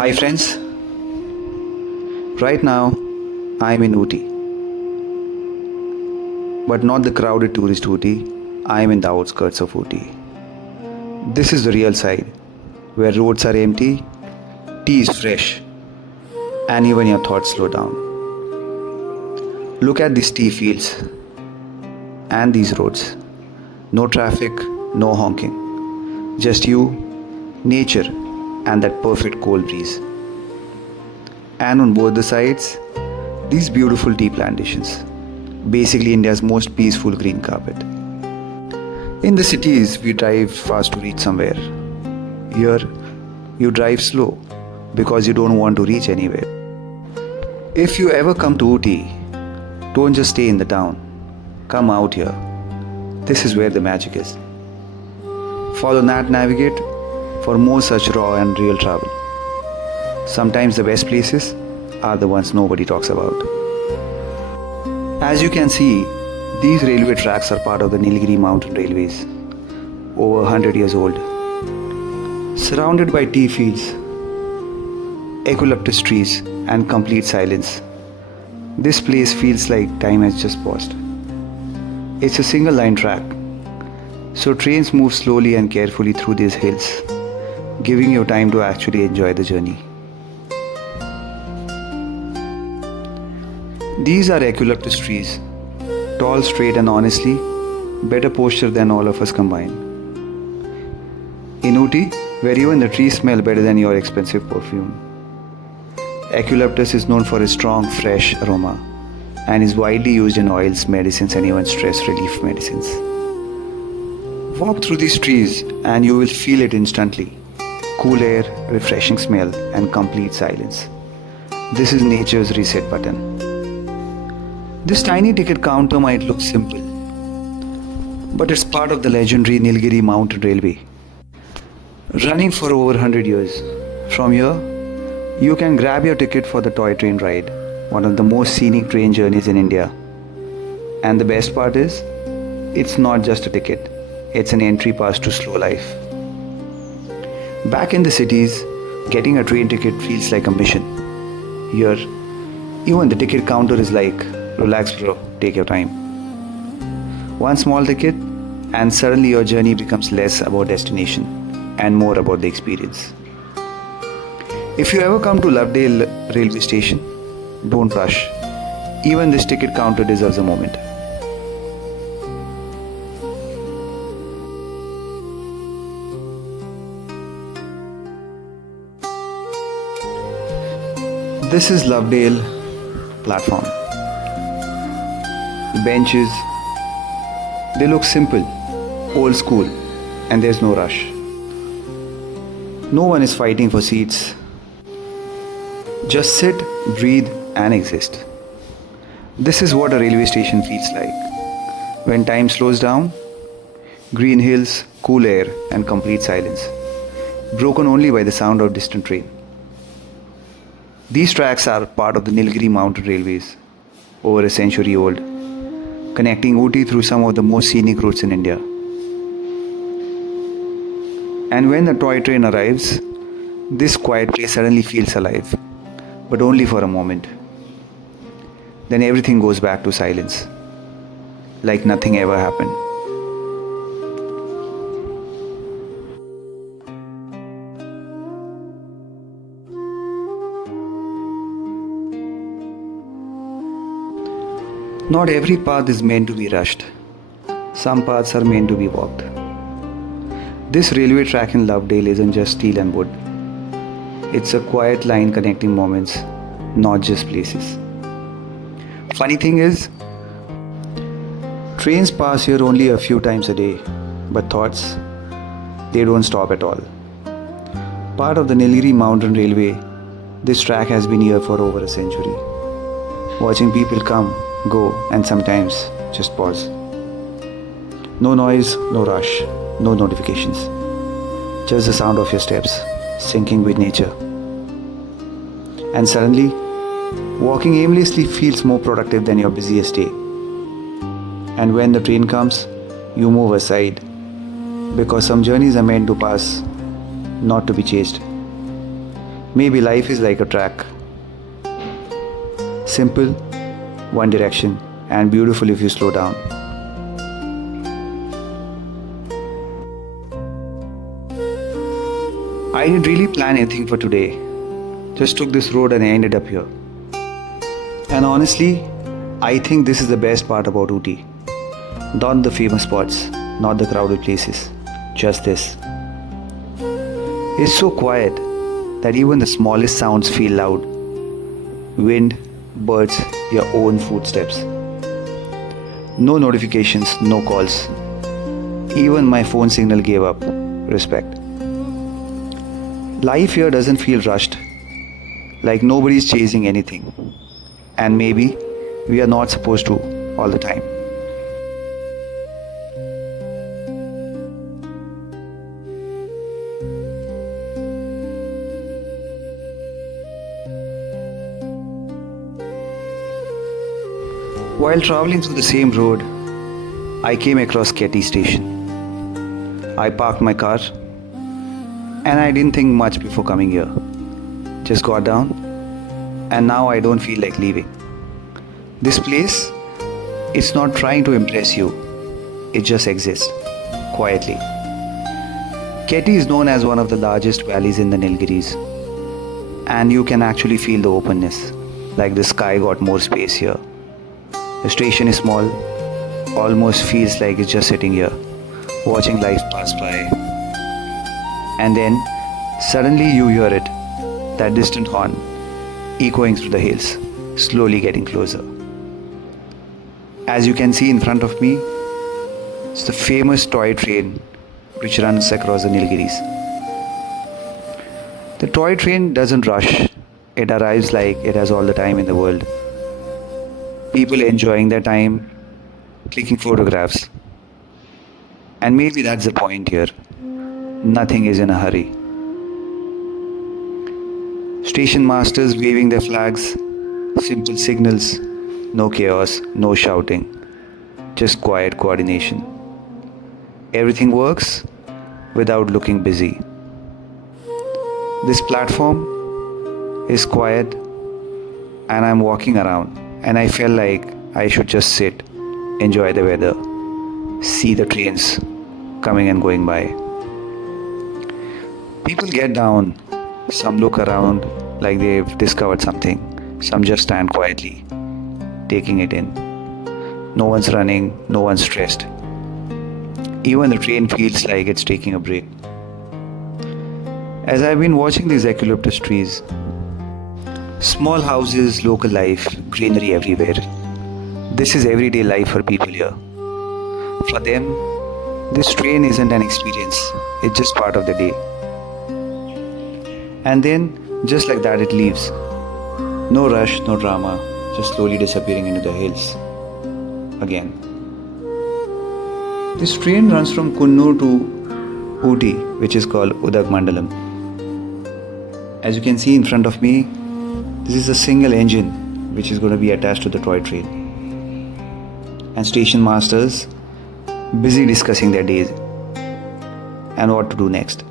Hi friends, right now I am in Ooty, but not the crowded tourist Ooty. I am in the outskirts of Ooty. This is the real side, where roads are empty, tea is fresh, and even your thoughts slow down. Look at these tea fields and these roads. No traffic, no honking, just you, nature, and that perfect cold breeze. And on both the sides, these beautiful tea plantations, basically India's most peaceful green carpet. In the cities, we drive fast to reach somewhere. Here, you drive slow because you don't want to reach anywhere. If you ever come to Ooty, don't just stay in the town. Come out here. This is where the magic is. Follow Nat Navigate for more such raw and real travel. Sometimes the best places are the ones nobody talks about. As you can see, these railway tracks are part of the Nilgiri Mountain Railways, over 100 years old. Surrounded by tea fields, eucalyptus trees and complete silence, this place feels like time has just paused. It's a single line track, so trains move slowly and carefully through these hills, giving you time to actually enjoy the journey. These are eucalyptus trees, tall, straight and honestly, better posture than all of us combined. In Ooty, where even the trees smell better than your expensive perfume. Eucalyptus is known for its strong, fresh aroma and is widely used in oils, medicines and even stress relief medicines. Walk through these trees and you will feel it instantly. Cool air, refreshing smell and complete silence. This is nature's reset button. This tiny ticket counter might look simple, but it's part of the legendary Nilgiri Mountain Railway, running for over 100 years. From here, you can grab your ticket for the toy train ride, one of the most scenic train journeys in India. And the best part is, it's not just a ticket, it's an entry pass to slow life. Back in the cities, getting a train ticket feels like a mission. Here, even the ticket counter is like, relax bro, take your time. One small ticket and suddenly your journey becomes less about destination and more about the experience. If you ever come to Lovedale railway station, don't rush. Even this ticket counter deserves a moment. This is Lovedale platform. The benches, they look simple, old school, and there's no rush. No one is fighting for seats. Just sit, breathe, and exist. This is what a railway station feels like. When time slows down, green hills, cool air, and complete silence, broken only by the sound of distant train. These tracks are part of the Nilgiri Mountain Railways, over a century old, connecting Ooty through some of the most scenic routes in India. And when the toy train arrives, this quiet place suddenly feels alive, but only for a moment. Then everything goes back to silence, like nothing ever happened. Not every path is meant to be rushed. Some paths are meant to be walked. This railway track in Lovedale isn't just steel and wood. It's a quiet line connecting moments, not just places. Funny thing is, trains pass here only a few times a day, but thoughts, they don't stop at all. Part of the Nilgiri Mountain Railway, this track has been here for over a century. Watching people come, go, and sometimes just pause. No noise, no rush, no notifications. Just the sound of your steps, syncing with nature. And suddenly, walking aimlessly feels more productive than your busiest day. And when the train comes, you move aside, because some journeys are meant to pass, not to be chased. Maybe life is like a track. Simple, one direction, and beautiful if you slow down. I didn't really plan anything for today. Just took this road and I ended up here. And honestly, I think this is the best part about Ooty. Not the famous spots, not the crowded places, just this. It's so quiet that even the smallest sounds feel loud. Wind, birds, your own footsteps. No notifications, no calls. Even my phone signal gave up. Respect. Life here doesn't feel rushed, like nobody's chasing anything. And maybe we are not supposed to all the time. While traveling through the same road, I came across Ketti station. I parked my car and I didn't think much before coming here. Just got down and now I don't feel like leaving. This place, it's not trying to impress you. It just exists, quietly. Ketty is known as one of the largest valleys in the Nilgiris. And you can actually feel the openness, like the sky got more space here. The station is small, almost feels like it's just sitting here, watching life pass by. And then, suddenly you hear it, that distant horn, echoing through the hills, slowly getting closer. As you can see in front of me, it's the famous toy train which runs across the Nilgiris. The toy train doesn't rush, it arrives like it has all the time in the world. People enjoying their time, clicking photographs. And maybe that's the point here. Nothing is in a hurry. Station masters waving their flags, simple signals, no chaos, no shouting, just quiet coordination. Everything works without looking busy. This platform is quiet and I'm walking around and I felt like I should just sit, enjoy the weather, see the trains coming and going by. People get down, some look around like they've discovered something, some just stand quietly, taking it in. No one's running, no one's stressed. Even the train feels like it's taking a break. As I've been watching these eucalyptus trees, small houses, local life, greenery everywhere. This is everyday life for people here. For them, this train isn't an experience, it's just part of the day. And then, just like that, it leaves. No rush, no drama, just slowly disappearing into the hills. Again. This train runs from Coonoor to Ooty, which is called Mandalam. As you can see in front of me, this is a single engine which is going to be attached to the toy train. And station masters busy discussing their days and what to do next.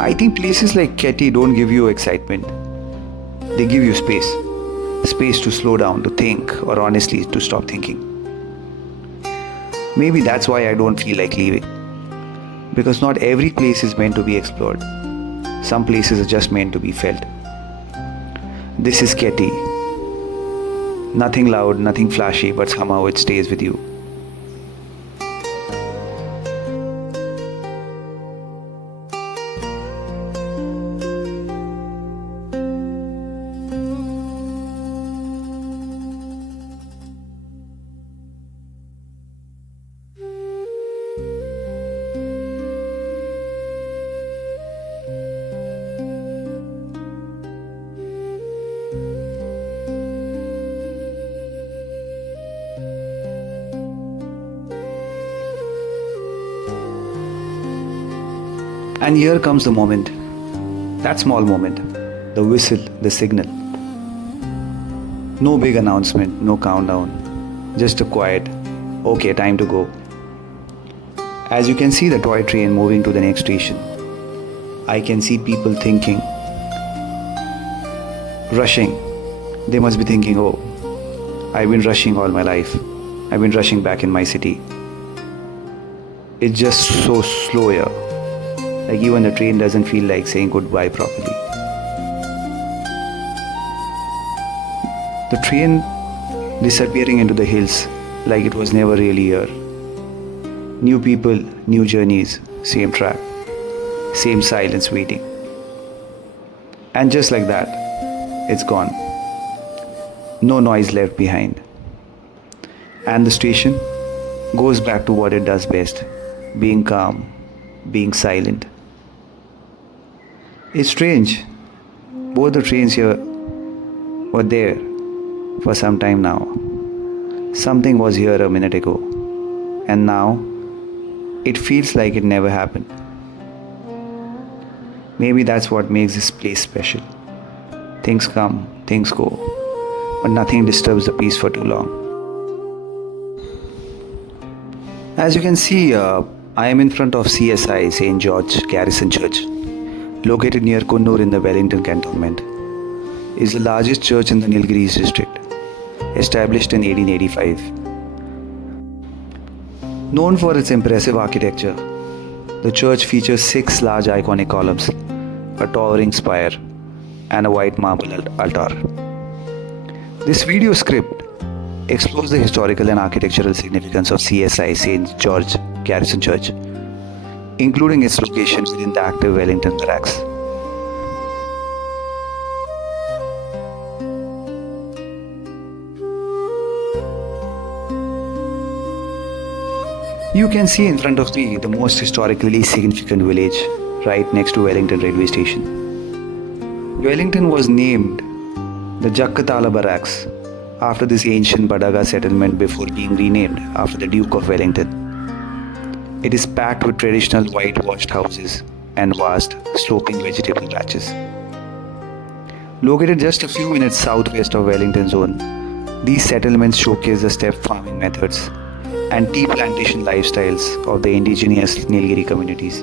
I think places like Ketty don't give you excitement. They give you space. Space to slow down, to think, or honestly to stop thinking. Maybe that's why I don't feel like leaving. Because not every place is meant to be explored. Some places are just meant to be felt. This is Ketty. Nothing loud, nothing flashy, but somehow it stays with you. And here comes the moment, that small moment, the whistle, the signal. No big announcement, no countdown, just a quiet, okay, time to go. As you can see the toy train moving to the next station. I can see people thinking, rushing. They must be thinking, oh, I've been rushing all my life. I've been rushing back in my city. It's just so slow here. Like even the train doesn't feel like saying goodbye properly. The train disappearing into the hills like it was never really here. New people, new journeys, same track, same silence waiting. And just like that, it's gone. No noise left behind. And the station goes back to what it does best, being calm, being silent. It's strange. Both the trains here were there for some time now. Something was here a minute ago, and now it feels like it never happened. Maybe that's what makes this place special. Things come, things go, but nothing disturbs the peace for too long. As you can see, I am in front of CSI St. George Garrison Church, located near Coonoor in the Wellington cantonment. It is the largest church in the Nilgiri district, established in 1885. Known for its impressive architecture, the church features 6 large iconic columns, a towering spire, and a white marble altar. This video script explores the historical and architectural significance of CSI St. George Garrison Church, including its location within the active Wellington Barracks. You can see in front of me the most historically significant village right next to Wellington railway station. Wellington was named the Jakkatala Barracks after this ancient Badaga settlement before being renamed after the Duke of Wellington. It is packed with traditional whitewashed houses and vast sloping vegetable patches. Located just a few minutes southwest of Wellington zone, these settlements showcase the steppe farming methods and tea plantation lifestyles of the indigenous Nilgiri communities.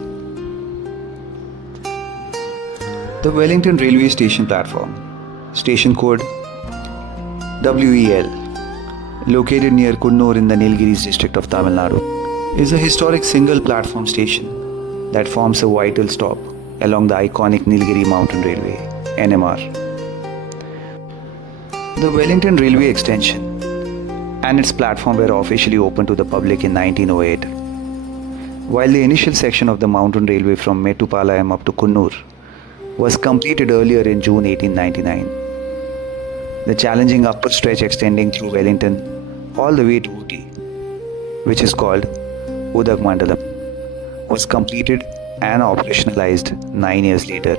The Wellington railway station platform, station code WEL, located near Coonoor in the Nilgiri district of Tamil Nadu, is a historic single platform station that forms a vital stop along the iconic Nilgiri Mountain Railway, NMR. The Wellington Railway extension and its platform were officially opened to the public in 1908. While the initial section of the mountain railway from Mettupalayam up to Coonoor was completed earlier in June 1899, the challenging upper stretch extending through Wellington all the way to Ooty, which is called Udak Mandalam, was completed and operationalized 9 years later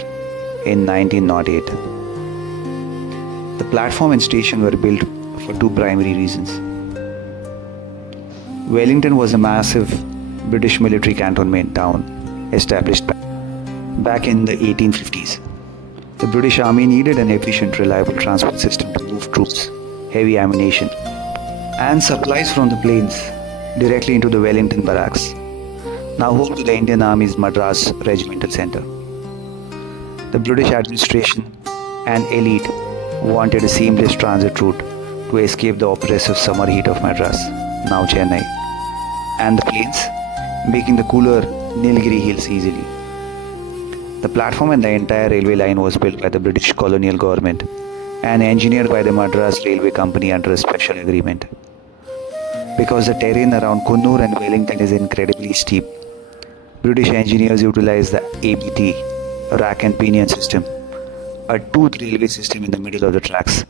in 1908. The platform and station were built for 2 primary reasons. Wellington was a massive British military cantonment town established back in the 1850s. The British Army needed an efficient, reliable transport system to move troops, heavy ammunition, and supplies from the plains directly into the Wellington barracks, now home to the Indian Army's Madras Regimental Center. The British administration and elite wanted a seamless transit route to escape the oppressive summer heat of Madras, now Chennai, and the plains, making the cooler Nilgiri hills easily. The platform and the entire railway line was built by the British colonial government and engineered by the Madras Railway Company under a special agreement. Because the terrain around Coonoor and Wellington is incredibly steep, British engineers utilized the ABT, rack and pinion system, a toothed railway system in the middle of the tracks,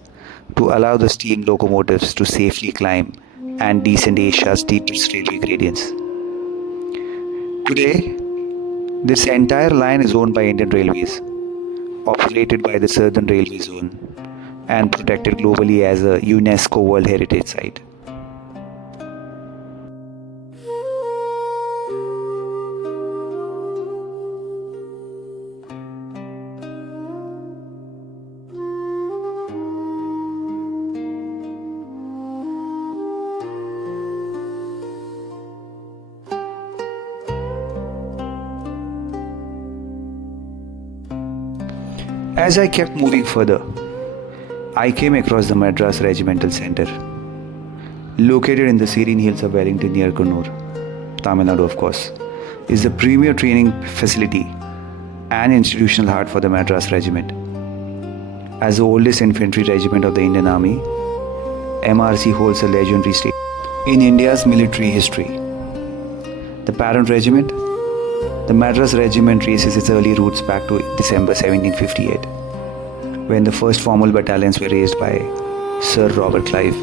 to allow the steam locomotives to safely climb and descend Asia's steepest railway gradients. Today, this entire line is owned by Indian Railways, operated by the Southern Railway Zone, and protected globally as a UNESCO World Heritage Site. As I kept moving further, I came across the Madras Regimental Center, located in the serene hills of Wellington near Coonoor, Tamil Nadu of course, is the premier training facility and institutional heart for the Madras Regiment. As the oldest infantry regiment of the Indian Army, MRC holds a legendary state in India's military history. The parent regiment, the Madras Regiment, traces its early roots back to December 1758, when the first formal battalions were raised by Sir Robert Clive.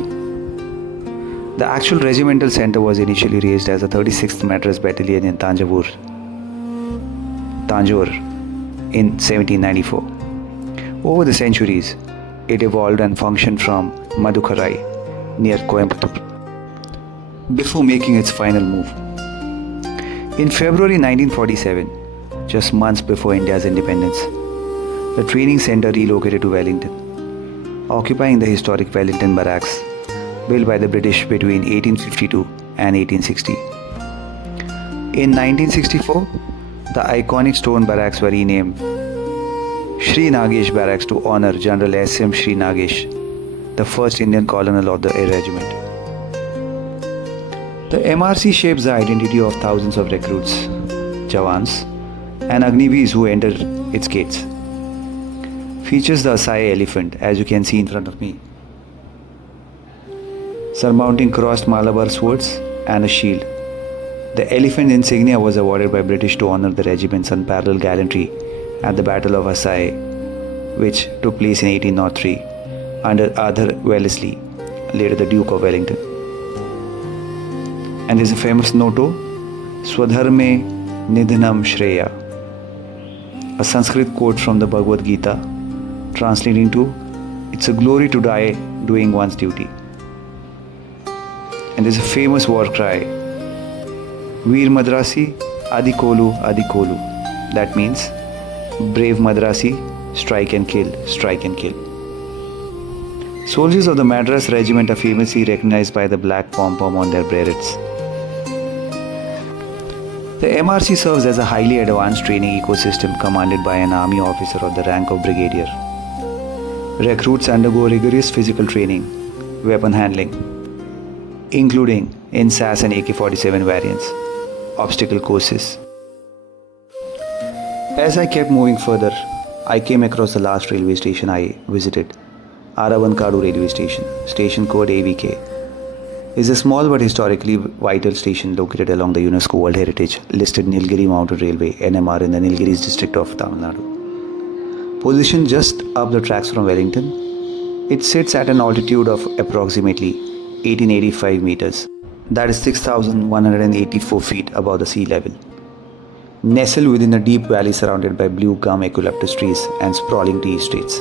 The actual regimental centre was initially raised as the 36th Madras Battalion in Tanjore in 1794. Over the centuries, it evolved and functioned from Madurai near Coimbatore before making its final move. In February 1947, just months before India's independence, the training centre relocated to Wellington, occupying the historic Wellington Barracks built by the British between 1852 and 1860. In 1964, the iconic stone barracks were renamed Shri Nagesh Barracks to honour General S.M. Shri Nagesh, the first Indian colonel of the regiment. The MRC shapes the identity of thousands of recruits, Jawans, and Agniveers who enter its gates. Features the Asai elephant, as you can see in front of me, surmounting crossed Malabar swords and a shield. The elephant insignia was awarded by British to honour the regiment's unparalleled gallantry at the Battle of Asai, which took place in 1803 under Arthur Wellesley, later the Duke of Wellington. And there's a famous motto, Swadharme Nidhanam Shreya, a Sanskrit quote from the Bhagavad Gita, translating to, "It's a glory to die doing one's duty." And there's a famous war cry, Veer Madrasi Adikolu Adikolu. That means, brave Madrasi, strike and kill, strike and kill. Soldiers of the Madras Regiment are famously recognized by the black pom-pom on their berets. The MRC serves as a highly advanced training ecosystem commanded by an army officer of the rank of brigadier. Recruits undergo rigorous physical training, weapon handling, including in SAS and AK-47 variants, obstacle courses. As I kept moving further, I came across the last railway station I visited, Aravankadu railway station, station code AVK. Is a small but historically vital station located along the UNESCO World Heritage listed Nilgiri Mountain Railway (NMR) in the Nilgiris district of Tamil Nadu. Positioned just up the tracks from Wellington, it sits at an altitude of approximately 1885 meters, that is 6,184 feet above the sea level. Nestled within a deep valley surrounded by blue gum eucalyptus trees and sprawling tea estates.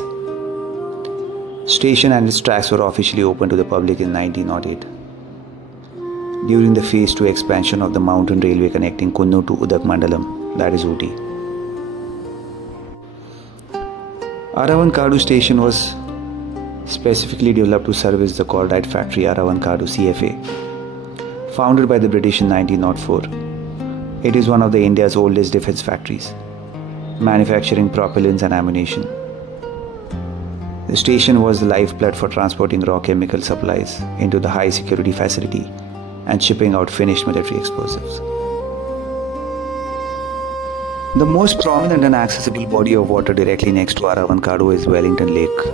Station and its tracks were officially opened to the public in 1908. During the Phase 2 expansion of the mountain railway connecting Coonoor to Udakmandalam, that is Ooty. Aravankadu station was specifically developed to service the cordite factory Aravankadu CFA, founded by the British in 1904. It is one of the India's oldest defense factories, manufacturing propellants and ammunition. The station was the lifeblood for transporting raw chemical supplies into the high security facility and shipping out finished military explosives. The most prominent and accessible body of water directly next to Aravankadu is Wellington Lake,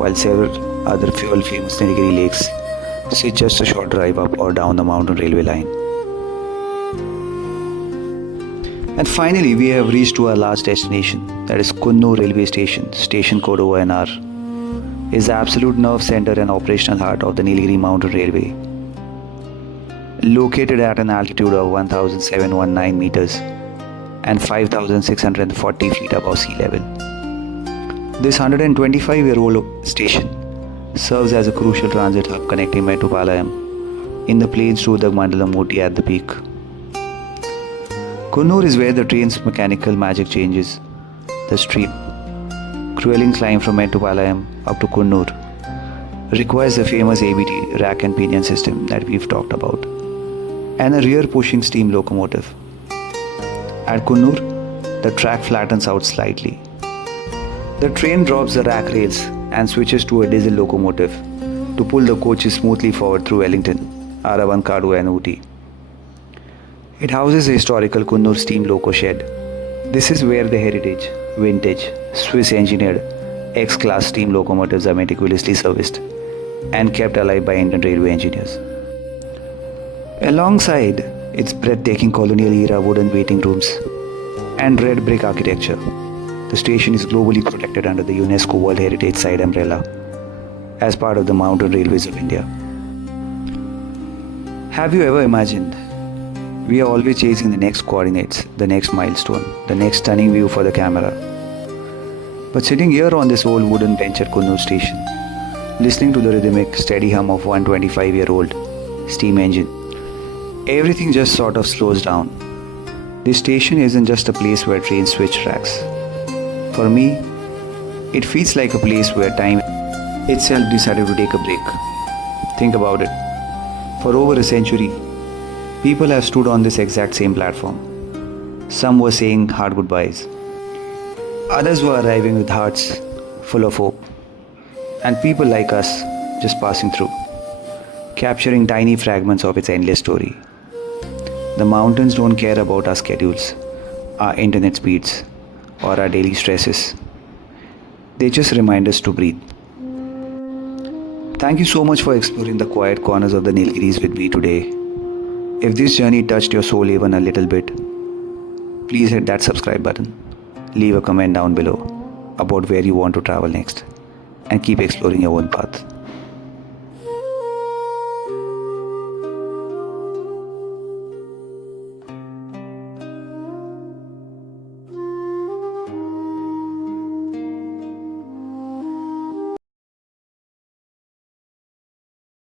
while several other famous Nilgiri lakes sit just a short drive up or down the mountain railway line. And finally, we have reached to our last destination, that is Coonoor railway station, station code ONR, is the absolute nerve center and operational heart of the Nilgiri Mountain Railway. Located at an altitude of 1,719 meters and 5,640 feet above sea level. This 125-year-old station serves as a crucial transit hub connecting Mettupalayam in the plains to Udakmandalam Ooty at the peak. Coonoor is where the train's mechanical magic changes the stream. Cruelling climb from Mettupalayam up to Coonoor requires the famous ABT rack and pinion system that we've talked about, and a rear pushing steam locomotive. At Coonoor, the track flattens out slightly, The train drops the rack rails and switches to a diesel locomotive to pull the coaches smoothly forward through Wellington, Aravankadu and Ooty. It houses a historical Coonoor steam loco shed. This is where the heritage, vintage, Swiss-engineered X-class steam locomotives are meticulously serviced and kept alive by Indian railway engineers. Alongside its breathtaking colonial-era wooden waiting rooms and red brick architecture, the station is globally protected under the UNESCO World Heritage site umbrella as part of the Mountain Railways of India. Have you ever imagined? We are always chasing the next coordinates, the next milestone, the next stunning view for the camera. But sitting here on this old wooden bench at Coonoor station, listening to the rhythmic, steady hum of 125-year-old steam engine, everything just sort of slows down. This station isn't just a place where trains switch tracks. For me, it feels like a place where time itself decided to take a break. Think about it. For over a century, people have stood on this exact same platform. Some were saying hard goodbyes. Others were arriving with hearts full of hope. And people like us just passing through, capturing tiny fragments of its endless story. The mountains don't care about our schedules, our internet speeds, or our daily stresses. They just remind us to breathe. Thank you so much for exploring the quiet corners of the Nilgiris with me today. If this journey touched your soul even a little bit, please hit that subscribe button. Leave a comment down below about where you want to travel next, and keep exploring your own path.